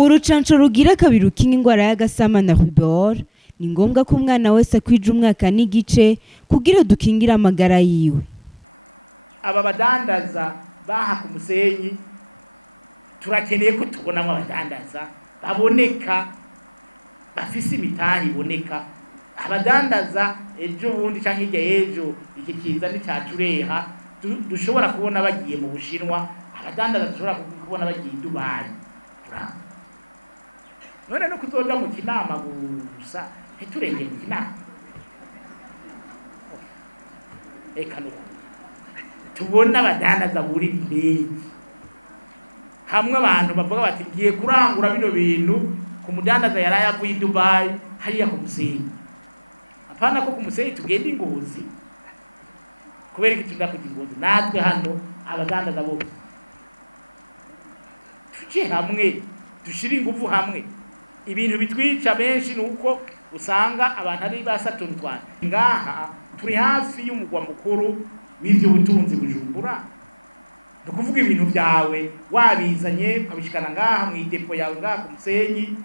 Urucanco rugira kabiri rukinga ingwara y'agasama na rubéole ni ngombwa ko umwana wese akwije umwaka n'igice kugira dukingire amagara yiwe. Aba badandaza baha ku Musenyi turakeneye ko tubonamo abadandaza baboneka bafise imitahi iboneka. Abadandaza ejo bundi canke hirya y'ejo iki kiza ni cacureha dushobora kubona bagiye mu Bushinwa, abadandaza dushobora kubona bagiye i Dubai. None no kuzoja mu kinama gusa ntiturenge mu kinama. Eka nuko tubona abadandaza burira indege hamwe abantu bavuga bati ngiye kurangura bino bintu ku mudandaza yaraye avuye i Dubai hariya ku Musenyi. Apana ko ku Musenyi tugenda Ingozi kubera iki tuza kuja Ingozi. Natwe hano abadandaza bo tuje hamwe dushira ingufu hamwe. Ibintu bitwica benshi nuko usanga abantu ari basatonitwana. Ngaha turi hafi y'umugwa mukuru w'ivyo butunzi Bujumbura. Nukuvuga ibintu byawe wabizanye ukabishikana ngaha mu idepo yawe ngaha ku Musenyi,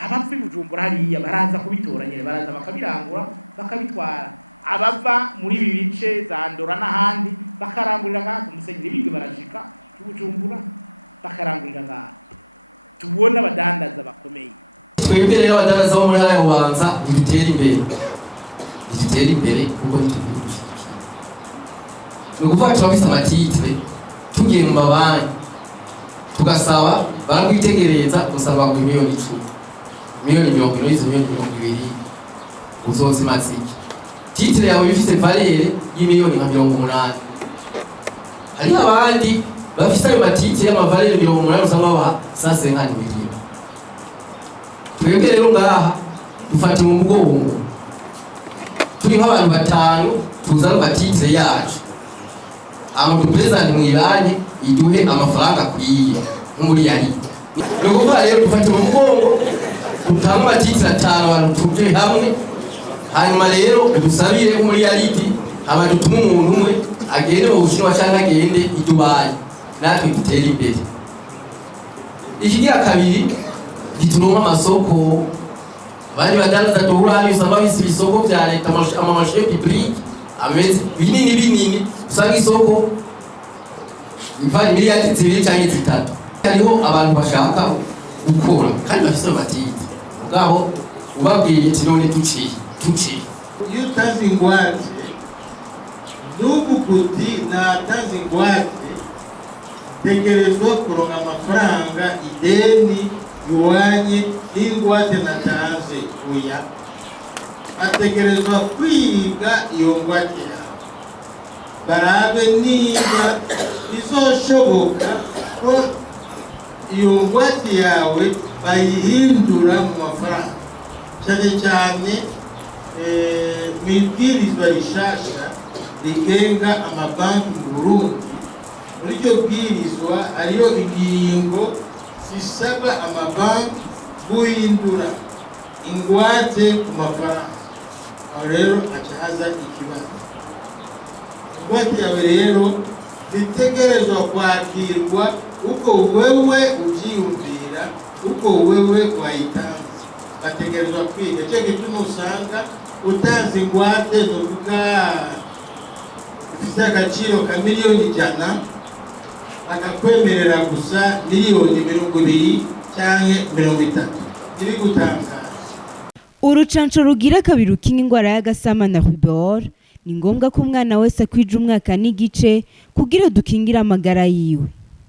abapfi Bujumbura hariya baraza kubitoranyira, baraza bakabirangura bakabitwara. Abava muri ibi bice za Ndora n'ahandi bakarangurira ngaha ku Musenyi, ibindi barashika ku Bujumbura bakarangurira ngaha. Tubona abadandaza bakomeye. Twebwe rero abadandaza bo muri aya Bubanza bitera imbere kuko ntitubirusha. Nukuvuga turafise amatitre tugiye mu mabanki tugasaba baragwitegereza gusaba ngo miliyoni 10, miliyoni 20, miliyoni 20 uzozimaze iki? Titre yawe ifise valeur y'imiliyoni 80. Hari abandi bafise ayo matitre y'amavaleur 80 usanga baha 150 miliyoni. Twebwe rero ngaha dufata mu mugongo turi nk'abantu batanu tuzana matitre yacu, amudupresent mwibanye iduhe amafaranga kwiye muri yari. Nukuvuga rero dufata mu mugongo utanga matitre 5 abantu tuje hamwe, hanyuma rero dusabire muri yaridi abantu tuma umuntu umwe agende mu Bushinwa cyangwa agende i Dubai, natwe dutere imbere. Ikigira kabiri gituronka amasoko. Abandi badandaza duhura usanga bisi bisoko bya leta, amamarché public ameze binini usanga isoko imfani miliyari 2 cyangwa 3. Hariho abantu bashaka gukora kandi bafise amatiti ngaho ubabwiye ati none tuci iyo utazi ingwate n'ubu kuti natazi ingwate tegerezwa kuronka amafaranga ideni yuwanye n'ingwate natanze oya, ategerezwa kwiga iyo ngwate yawe barabe niba bizoshoboka ko iyo ngwate yawe bayihindura mu mafaranga. Cyane cyane mwibwirizwa rishasha rigenga amabanki mu Burundi. Muri iryo bwirizwa ariyo ingingo zisaba amabanki guhindura ingwate ku mafaranga. Aho rero acahaza ikibazo. Ingwate yawe rero zitegerezwa kwakirwa uko wewe uvyiyumvira, uko wewe wayitanze. Bategerezwa kwiga. Cyo gituma usanga utanze ingwate novuga ifite agaciro ka miliyoni 100 akakwemerera gusa miliyoni 20 cyangwa 30. Ntibigutangaza. Urucanco rugira kabiri rukinga ingwara y'agasama na rubéole ni ngombwa ko umwana wese akwije umwaka n'igice kugira dukingire amagara yiwe.